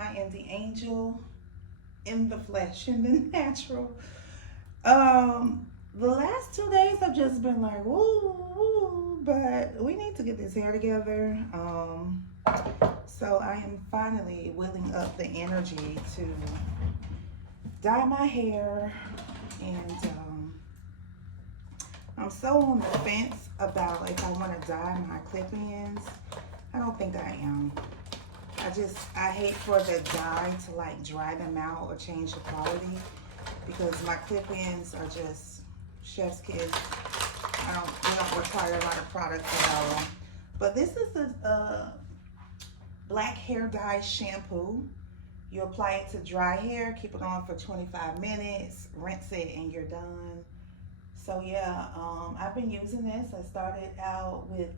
I am the angel in the flesh, in the natural. The last 2 days have just been like, woo, woo, but we need to get this hair together. So I am finally willing up the energy to dye my hair, and I'm so on the fence about if I want to dye my clip-ins. I don't think I am. I hate for the dye to like dry them out or change the quality, because my clip-ins are just chef's kiss. We don't require a lot of product at all. But this is the black hair dye shampoo. You apply it to dry hair, keep it on for 25 minutes, rinse it, and you're done. So yeah, I've been using this. I started out with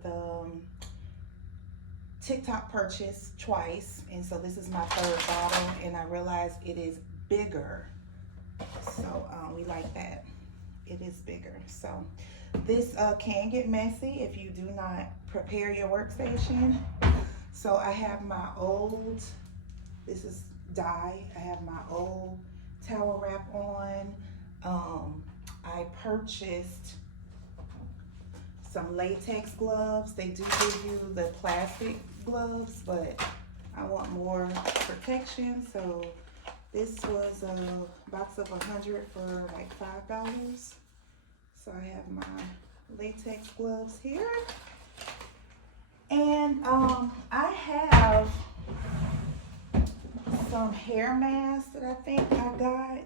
TikTok purchase twice, and so this is my third bottle, and I realized it is bigger. So we like that. It is bigger. So this can get messy if you do not prepare your workstation. So I have my old, this is dye. I have my old towel wrap on. I purchased some latex gloves. They do give you the plastic gloves, but I want more protection. So this was a box of 100 for like $5. So I have my latex gloves here. And I have some hair masks that I think I got.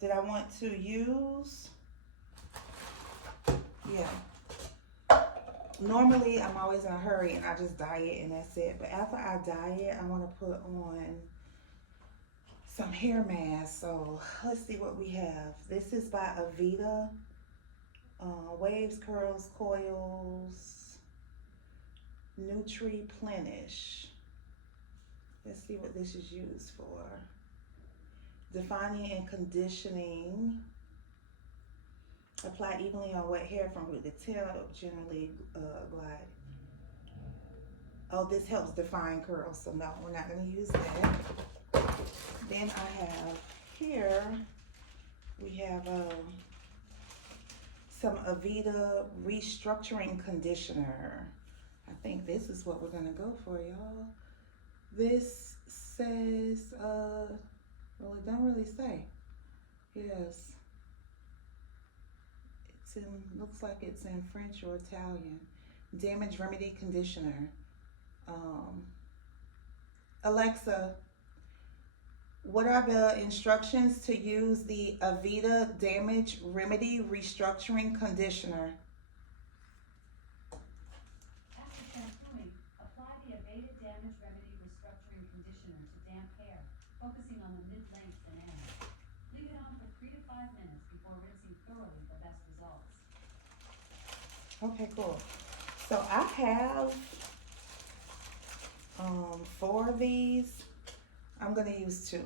That I want to use. Yeah. Normally I'm always in a hurry and I just dye it and that's it. But after I dye it, I want to put on some hair masks. So let's see what we have. This is by Avita. Waves, curls, coils, Nutri-Plenish. Let's see what this is used for. Defining and conditioning. Apply evenly on wet hair from root to tip. Generally glide. Oh, this helps define curls. So no, we're not going to use that. Then I have here, we have some Avita restructuring conditioner. I think this is what we're going to go for, y'all. This says, well, it don't really say. Yes. Looks like it's in French or Italian. Damage remedy conditioner. Alexa, what are the instructions to use the Avita Damage Remedy Restructuring Conditioner? After shampooing, apply the Avita Damage Remedy Restructuring Conditioner to damp hair, focusing on the mid-length and ends. Leave it on for 3 to 5 minutes before rinsing thoroughly for best results. Okay, cool. So I have 4 of these. I'm going to use 2.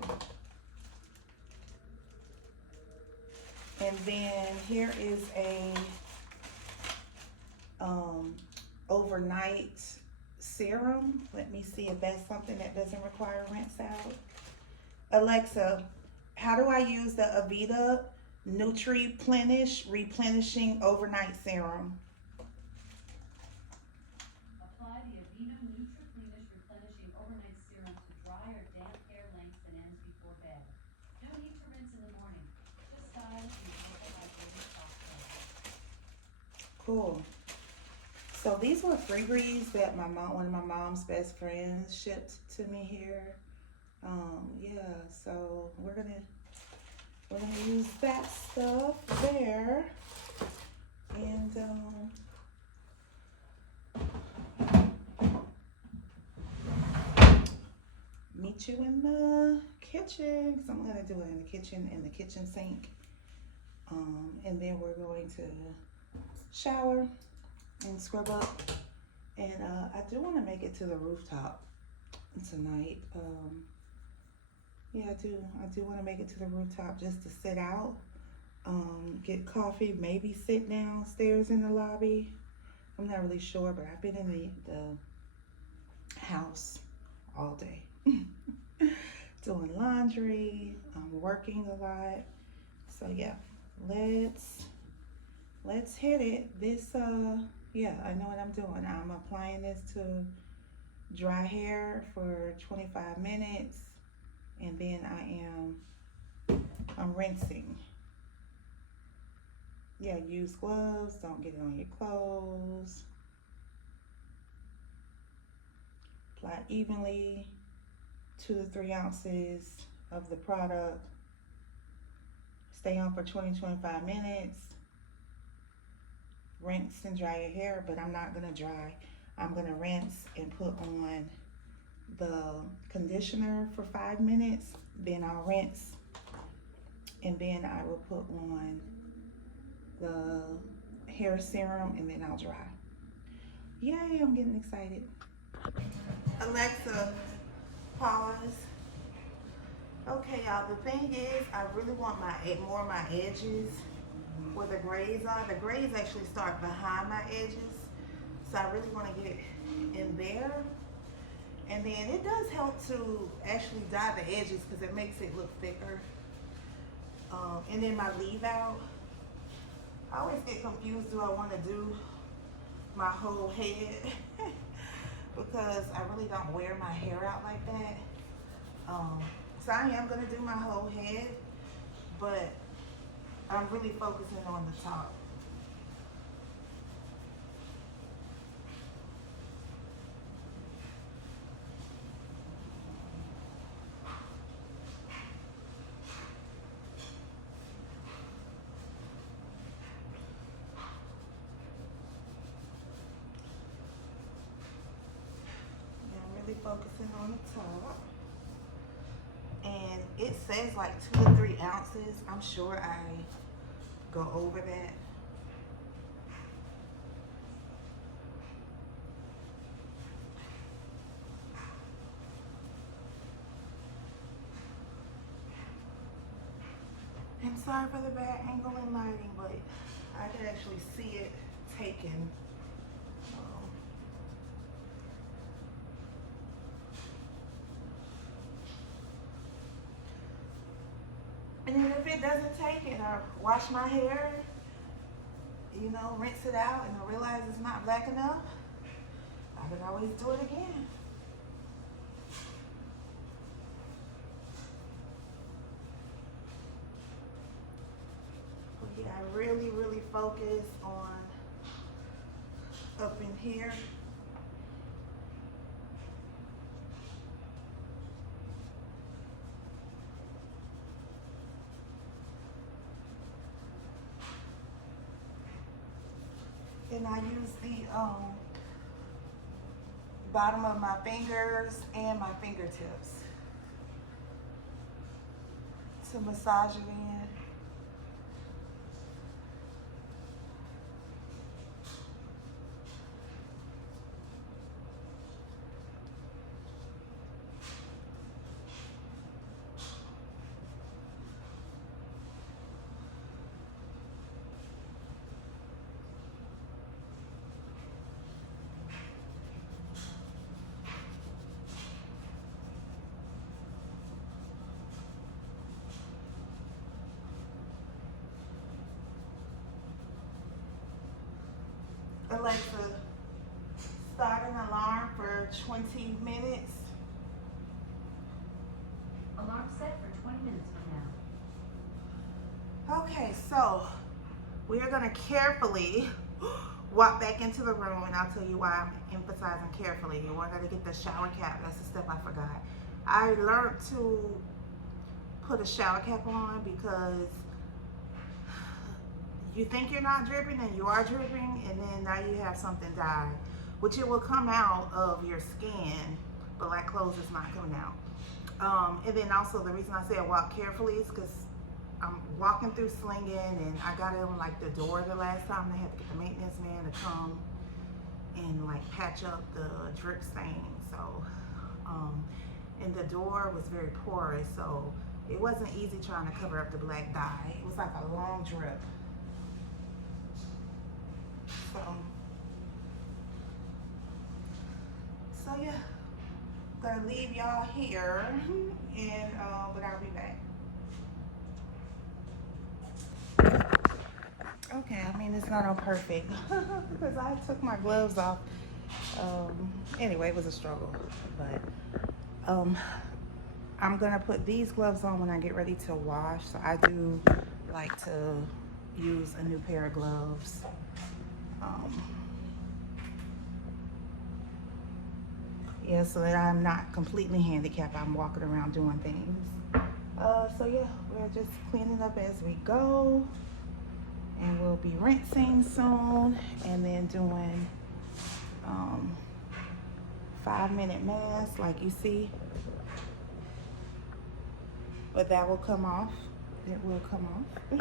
And then here is a overnight serum. Let me see if that's something that doesn't require rinse out. Alexa, how do I use the Avita Nutri-Plenish Replenishing Overnight Serum? Apply the Avita Nutri-Plenish Replenishing Overnight Serum to dry or damp hair lengths and ends before bed. No need to rinse in the morning. Just style and keep it hydrated soft. Cool. So these were freebies that one of my mom's best friends shipped to me here. Yeah, so we're gonna use that stuff there, and meet you in the kitchen. So I'm gonna do it in the kitchen sink, and then we're going to shower and scrub up, and I do want to make it to the rooftop tonight. Yeah, I do want to make it to the rooftop just to sit out, get coffee, maybe sit downstairs in the lobby. I'm not really sure, but I've been in house all day. Doing laundry, I'm working a lot. So yeah, let's hit it. Yeah, I know what I'm doing. I'm applying this to dry hair for 25 minutes, and then I'm rinsing. Yeah, use gloves, don't get it on your clothes. Apply evenly, 2 to 3 ounces of the product. Stay on for 20-25 minutes. Rinse and dry your hair, but I'm not gonna dry. I'm gonna rinse and put on the conditioner for 5 minutes. Then I'll rinse, and then I will put on the hair serum, and then I'll dry. Yay, I'm getting excited. Alexa, pause. Okay, y'all, the thing is, I really want more of my edges where the grays are. The grays actually start behind my edges, so I really want to get in there. And then it does help to actually dye the edges because it makes it look thicker. And then my leave out, I always get confused, do I want to do my whole head? Because I really don't wear my hair out like that. So I am going to do my whole head, but I'm really focusing on the top. Focusing on the top, and it says like 2 to 3 ounces. I'm sure I go over that. And sorry for the bad angle and lighting, but I can actually see it taken. And then if it doesn't take it, I wash my hair, rinse it out, and I realize it's not black enough, I can always do it again. But yeah, I really, really focus on up in here. And I use the bottom of my fingers and my fingertips to massage it in. Alexa, start an alarm for 20 minutes. Alarm set for 20 minutes from now. Okay, so we are going to carefully walk back into the room, and I'll tell you why I'm emphasizing carefully. We're going to get the shower cap. That's the step I forgot. I learned to put a shower cap on because you think you're not dripping and you are dripping, and then now you have something dyed, which it will come out of your skin, but like clothes is not coming out. And then also the reason I say I walk carefully is because I'm walking through slinging, and I got it on like the door the last time. They had to get the maintenance man to come and like patch up the drip stain. So, and the door was very porous, so it wasn't easy trying to cover up the black dye. It was like a long drip. So yeah, gonna leave y'all here, and but I'll be back. Okay, I mean it's not all perfect because I took my gloves off. Anyway, it was a struggle, but I'm gonna put these gloves on when I get ready to wash. So I do like to use a new pair of gloves. Um, yeah, so that I'm not completely handicapped. I'm walking around doing things. So yeah, we're just cleaning up as we go, and we'll be rinsing soon, and then doing 5-minute mask like you see. But that will come off. It will come off.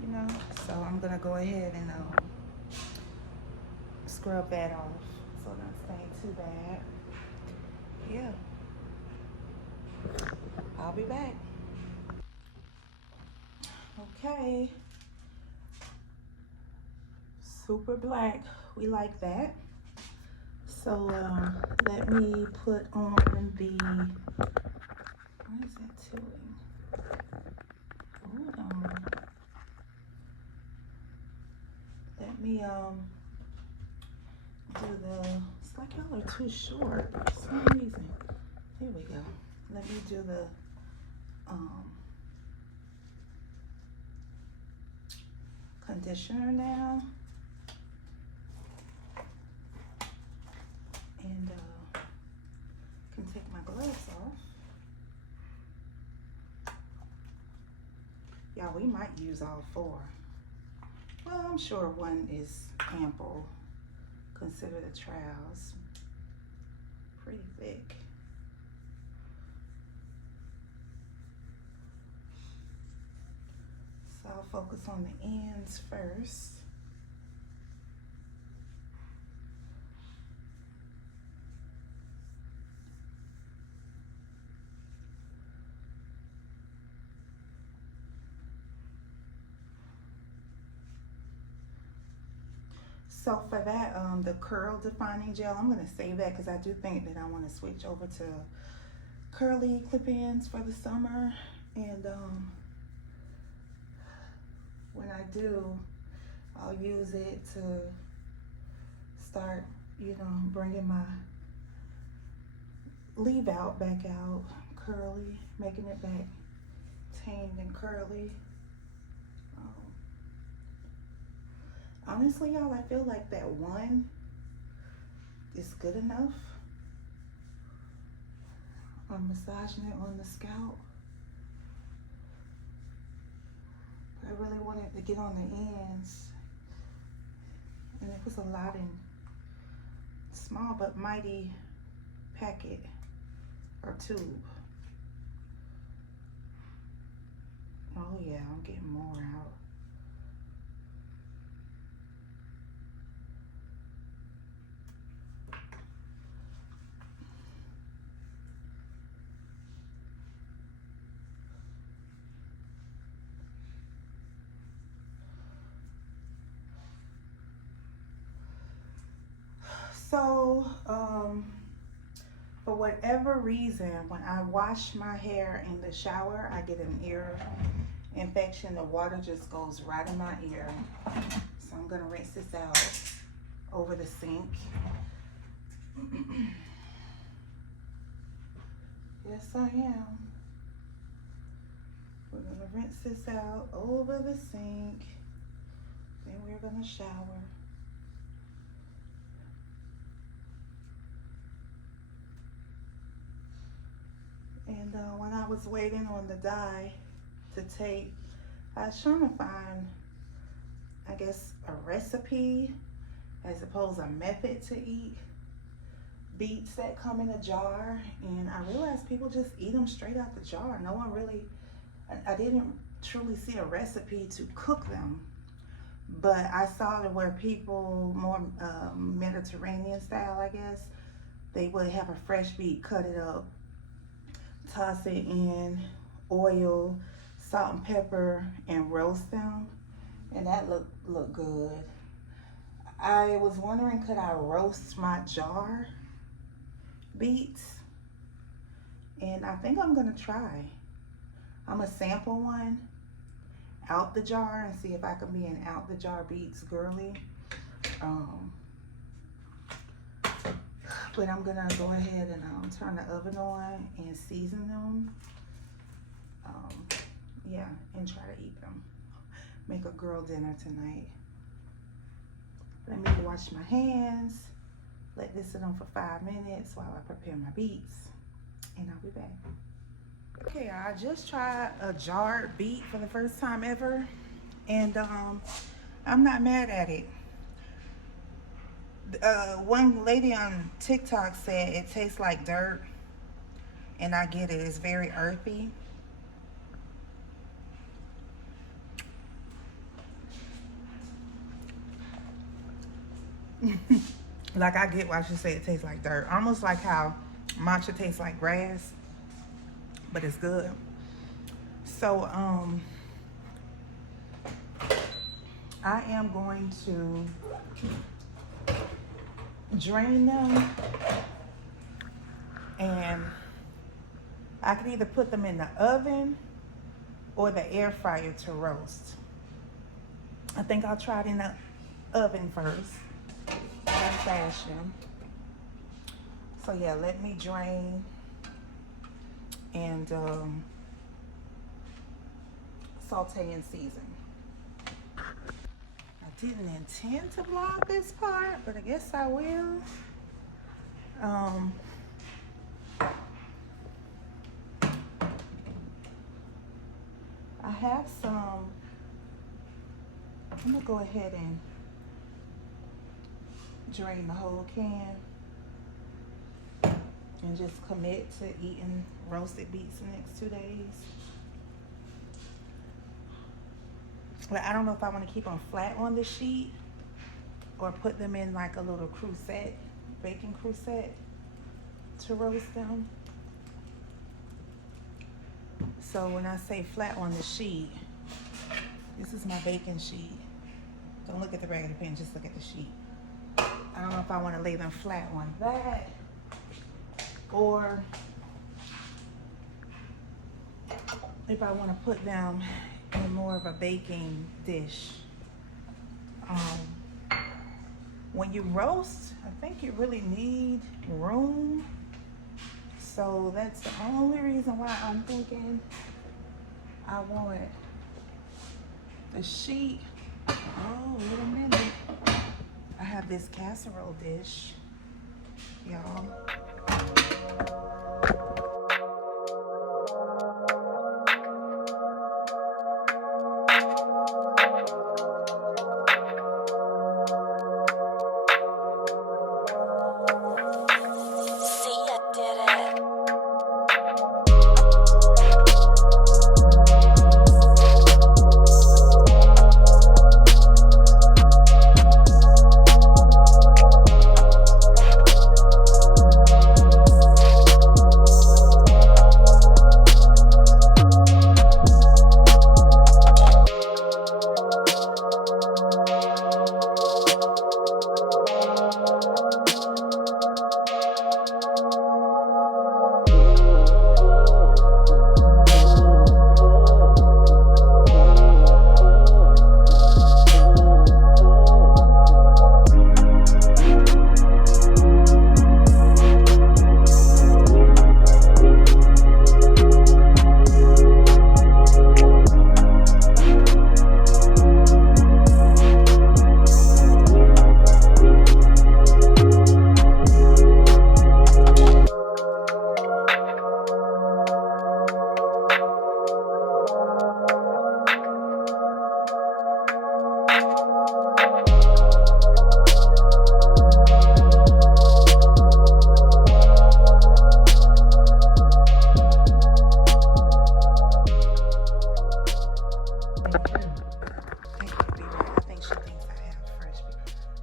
You know, so I'm gonna go ahead and scrub that off so that ain't too bad. Yeah, I'll be back. Okay, super black, we like that. So let me put on the, what is that doing? Hold on. Let me do the, it's like y'all are too short for some reason. Here we go. Let me do the conditioner now. And can take my gloves off. Yeah, we might use all 4. Well, I'm sure one is ample. Consider the trowels pretty thick. So I'll focus on the ends first. So for that, the curl defining gel, I'm gonna save that because I do think that I want to switch over to curly clip-ins for the summer. And when I do, I'll use it to start, you know, bringing my leave out back out curly, making it back tamed and curly. Honestly, y'all, I feel like that one is good enough. I'm massaging it on the scalp. But I really wanted to get on the ends. And it was a lot in small but mighty packet or tube. Oh yeah, I'm getting more out. So, for whatever reason, when I wash my hair in the shower, I get an ear infection. The water just goes right in my ear. So I'm gonna rinse this out over the sink. Yes, I am. We're gonna rinse this out over the sink. Then we're gonna shower. And when I was waiting on the dye to take, I was trying to find, I guess, a recipe as opposed to a method to eat beets that come in a jar. And I realized people just eat them straight out the jar. No one really, I didn't truly see a recipe to cook them. But I saw it where people, more Mediterranean style, I guess, they would have a fresh beet, cut it up, toss it in oil, salt and pepper, and roast them, and that looked good. I was wondering, could I roast my jar beets, and I think I'm gonna try. I'm gonna sample one out the jar and see if I can be an out the jar beets girly. But I'm gonna go ahead and turn the oven on and season them. Yeah, and try to eat them. Make a girl dinner tonight. Let me wash my hands. Let this sit on for 5 minutes while I prepare my beets, and I'll be back. Okay, I just tried a jarred beet for the first time ever, and I'm not mad at it. One lady on TikTok said it tastes like dirt, and I get it. It's very earthy. Like, I get why she said it tastes like dirt. Almost like how matcha tastes like grass, but it's good. So I am going to drain them, and I can either put them in the oven or the air fryer to roast. I think I'll try it in the oven first, old fashioned. So yeah, let me drain and saute and season. I didn't intend to vlog this part, but I guess I will. I have some, I'm gonna go ahead and drain the whole can and just commit to eating roasted beets the next 2 days. But I don't know if I want to keep them flat on the sheet or put them in like a little crusette, baking crusette to roast them. So when I say flat on the sheet, this is my baking sheet. Don't look at the regular pen, just look at the sheet. I don't know if I want to lay them flat on that or if I want to put them in more of a baking dish. When you roast, I think you really need room. So that's the only reason why I'm thinking I want the sheet. Oh, wait a minute. I have this casserole dish, y'all.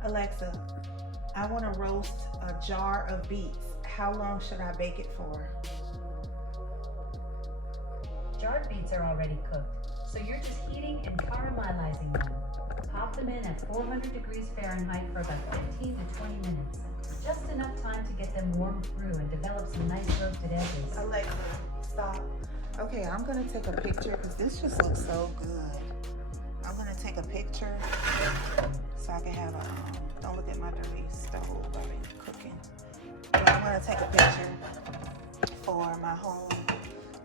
Alexa, I want to roast a jar of beets. How long should I bake it for? Jarred beets are already cooked, so you're just heating and caramelizing them. Pop them in at 400 degrees Fahrenheit for about 15 to 20 minutes. Just enough time to get them warmed through and develop some nice roasted edges. Alexa, stop. Okay, I'm gonna take a picture because this just looks so good. I'm gonna take a picture so I can have a, don't look at my dirty stove while I'm cooking. But I'm gonna take a picture for my Home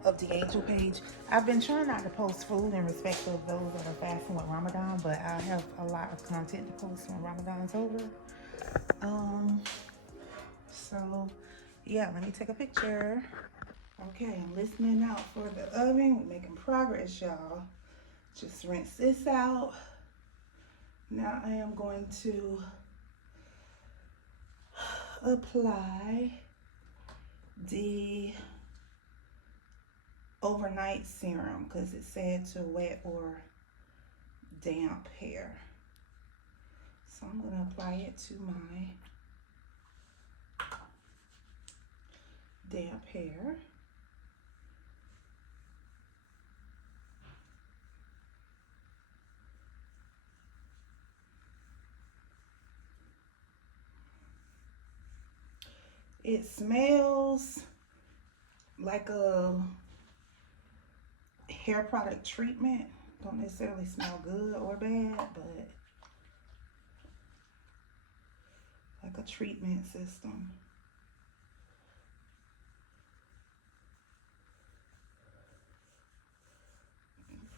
of the Angel page. I've been trying not to post food in respect of those that are fasting with Ramadan, but I have a lot of content to post when Ramadan's over. So yeah, let me take a picture. Okay, I'm listening out for the oven. We're making progress, y'all. Just rinse this out. Now I am going to apply the overnight serum because it said to wet or damp hair. So I'm going to apply it to my damp hair. It smells like a hair product treatment. Don't necessarily smell good or bad, but like a treatment system.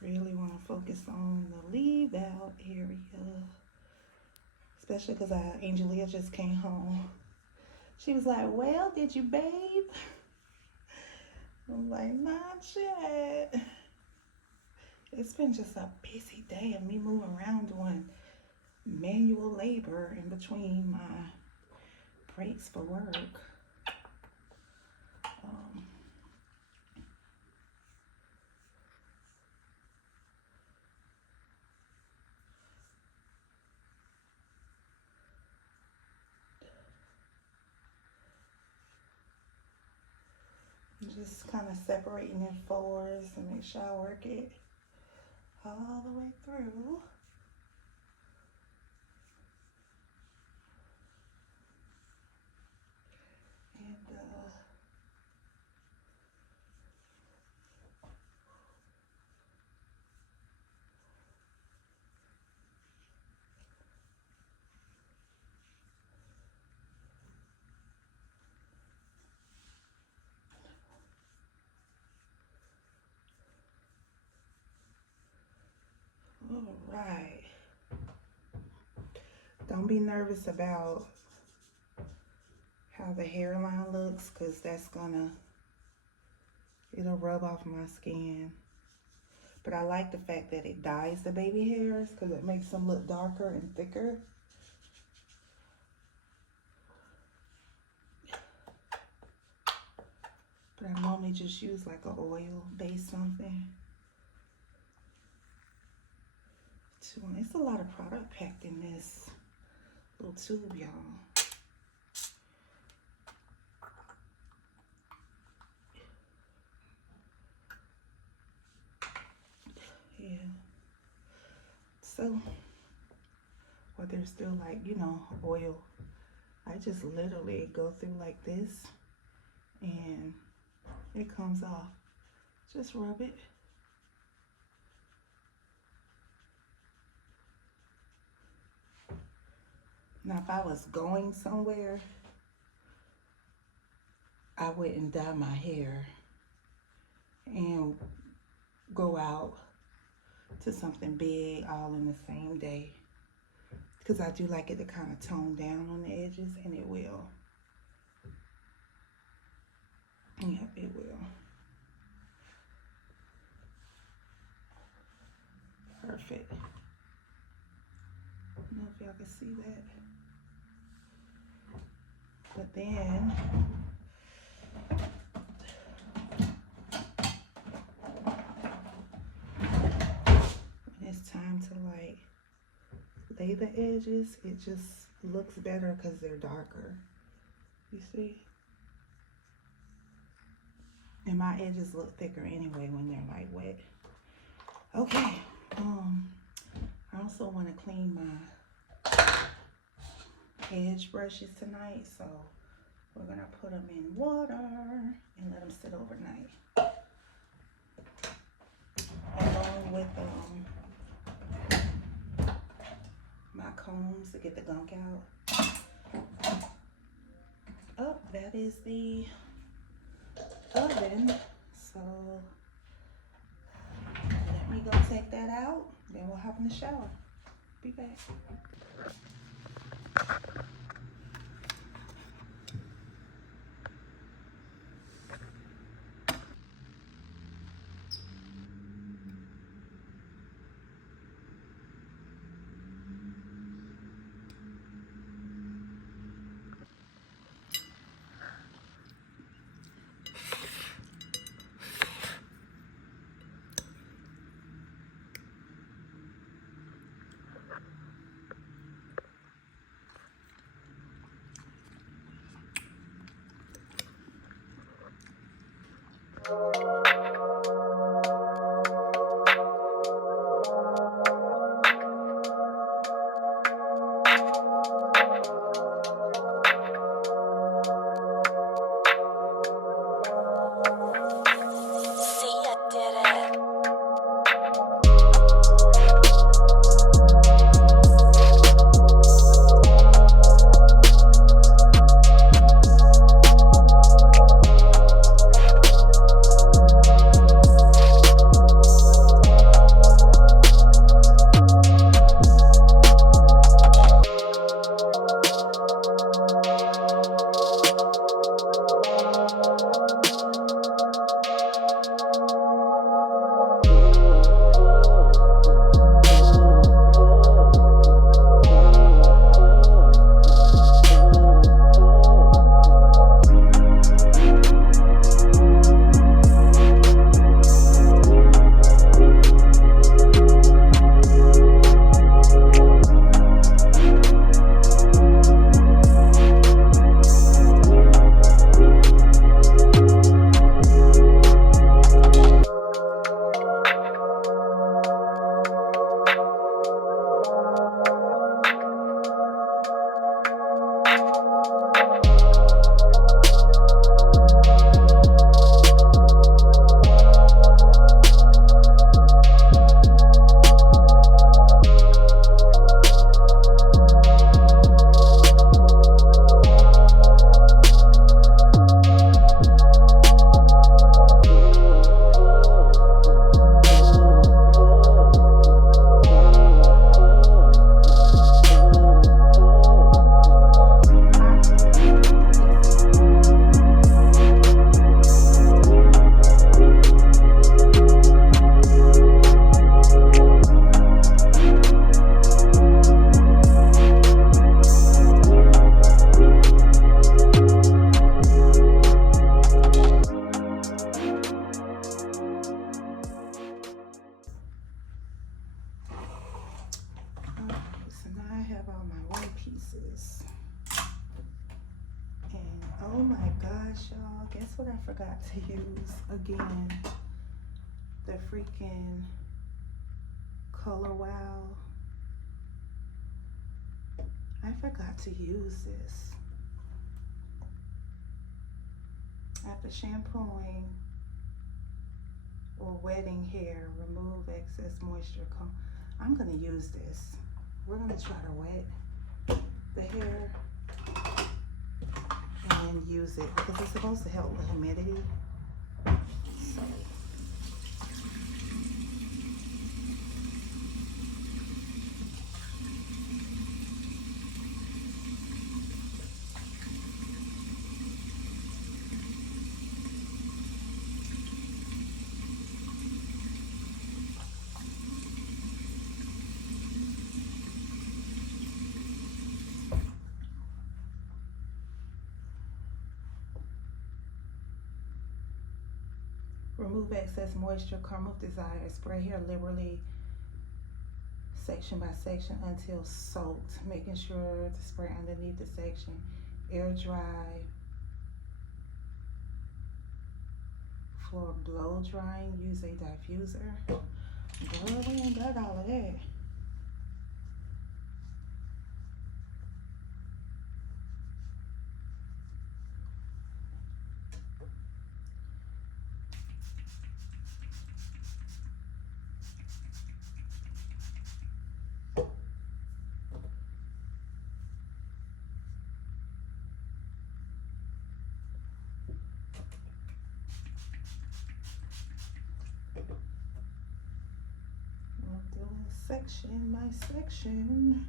Really want to focus on the leave out area, especially because Angelia just came home. She was like, well, did you bathe? I'm like, not yet. It's been just a busy day of me moving around doing manual labor in between my breaks for work. Just kind of separating in fours and make sure I work it all the way through. And all right. Don't be nervous about how the hairline looks, because that's it'll rub off my skin. But I like the fact that it dyes the baby hairs because it makes them look darker and thicker. But I normally just use like an oil-based something. It's a lot of product packed in this little tube, y'all. Yeah. So, while there's still like, oil, I just literally go through like this and it comes off. Just rub it. Now, if I was going somewhere, I wouldn't dye my hair and go out to something big all in the same day, because I do like it to kind of tone down on the edges, and it will. Yep, it will. Perfect. I don't know if y'all can see that. But then when it's time to like lay the edges, it just looks better because they're darker. You see? And my edges look thicker anyway when they're like wet. Okay. I also want to clean my edge brushes tonight, so we're gonna put them in water and let them sit overnight. Along with my combs to get the gunk out. Oh, that is the oven. So let me go take that out. Then we'll hop in the shower. Be back. So now I have all my white pieces. And oh my gosh, y'all, guess what I forgot to use again? The freaking Color Wow. I forgot to use this. After shampooing or wetting hair, remove excess moisture. I'm gonna use this. We're gonna try to wet the hair and use it because it's supposed to help with humidity. So. Remove excess moisture, comb with desire, spray hair liberally, section by section until soaked, making sure to spray underneath the section. Air dry. For blow drying, use a diffuser. Girl, we ain't got all of that. section, my section.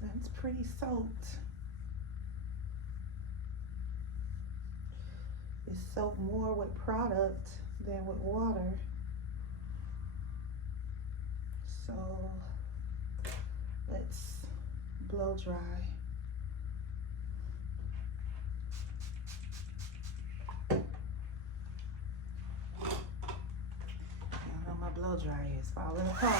That's pretty soaked. It's soaked more with product than with water. So let's blow dry. I don't know, my blow dryer is falling apart.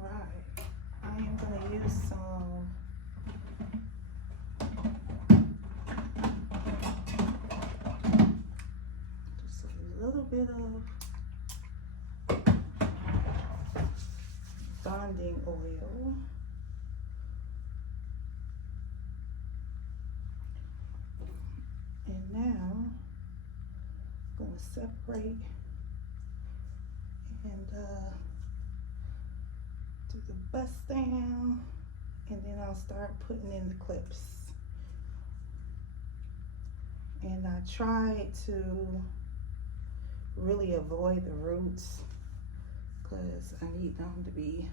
Alright, I am gonna use some just a little bit of bonding oil. And now I'm gonna separate and do the bust down, and then I'll start putting in the clips. And I try to really avoid the roots because I need them to be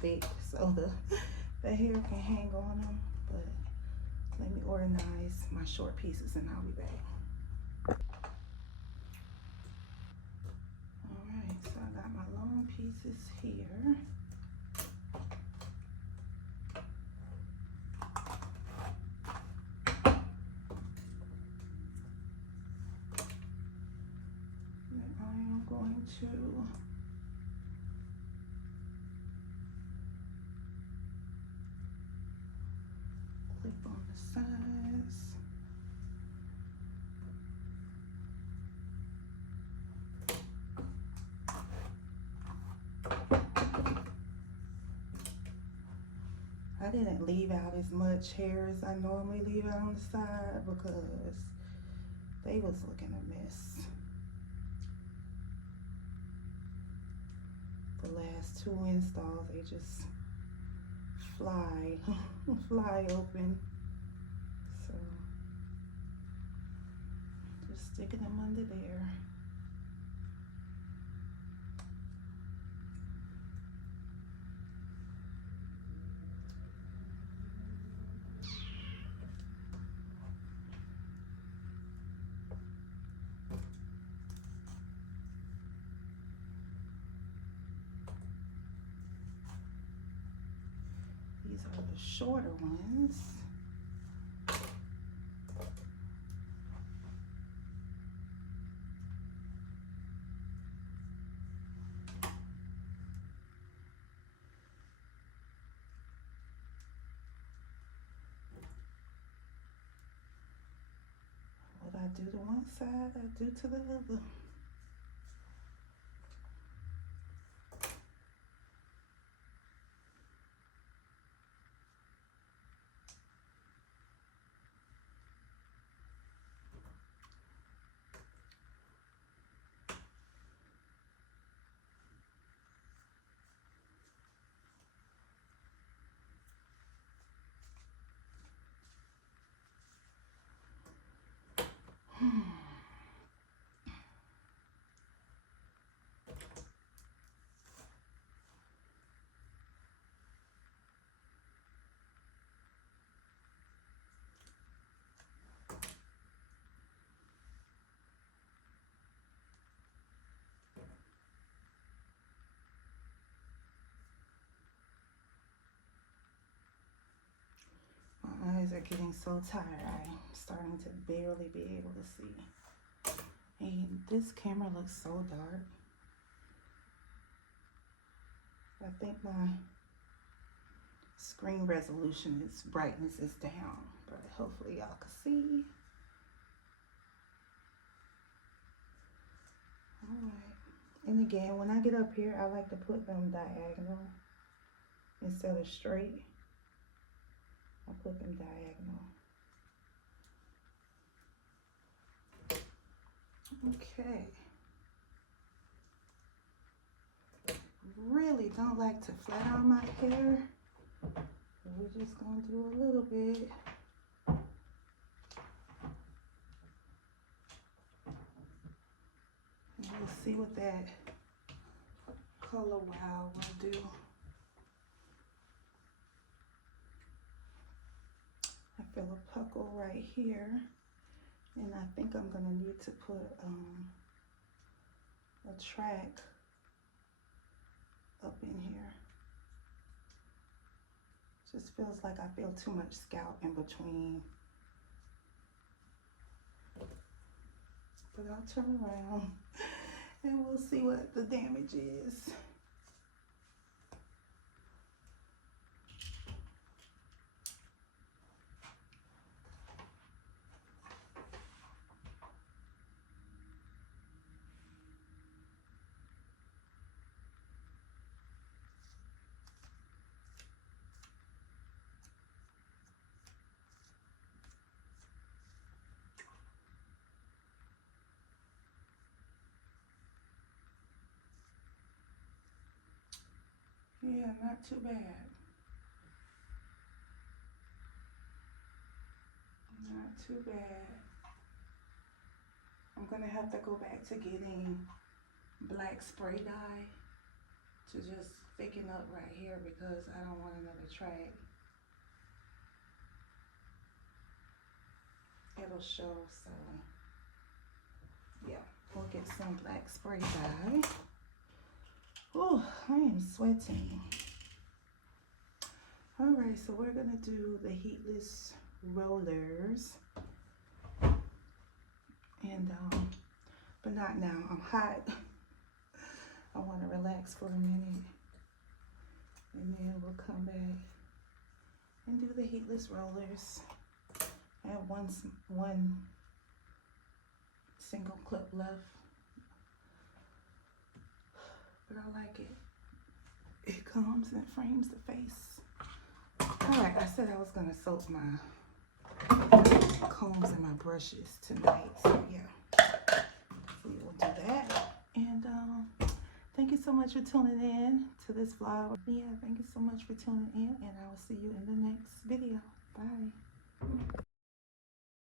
thick so the hair can hang on them. But let me organize my short pieces and I'll be back. All right, so I got my long pieces here. And I am going to clip on the sides. I didn't leave out as much hair as I normally leave out on the side because they was looking a mess. The last two installs, they just fly open. So just sticking them under there. These are the shorter ones. What I do to one side, I do to the other. My eyes are getting so tired, I'm starting to barely be able to see. And this camera looks so dark. I think my screen resolution, its brightness is down, but hopefully y'all can see. All right. And again, when I get up here, I like to put them diagonal instead of straight. I put them diagonal. Okay. Really don't like to flat iron my hair. We're just gonna do a little bit. And we'll see what that color wow will do. I feel a puckle right here, and I think I'm gonna need to put a track up in here. Just feels like I feel too much scalp in between. But I'll turn around and we'll see what the damage is. Yeah, not too bad. Not too bad. I'm gonna have to go back to getting black spray dye to just thicken up right here because I don't want another track. It'll show, so yeah, we'll get some black spray dye. Oh, I am sweating. All right, so we're gonna do the heatless rollers. And, but not now, I'm hot. I wanna relax for a minute. And then we'll come back and do the heatless rollers. I have one single clip left. But I like it. It comes and frames the face. All right, I said I was gonna soak my combs and my brushes tonight, so yeah, we will do that. And thank you so much for tuning in to this vlog. Yeah, thank you so much for tuning in, and I will see you in the next video. Bye.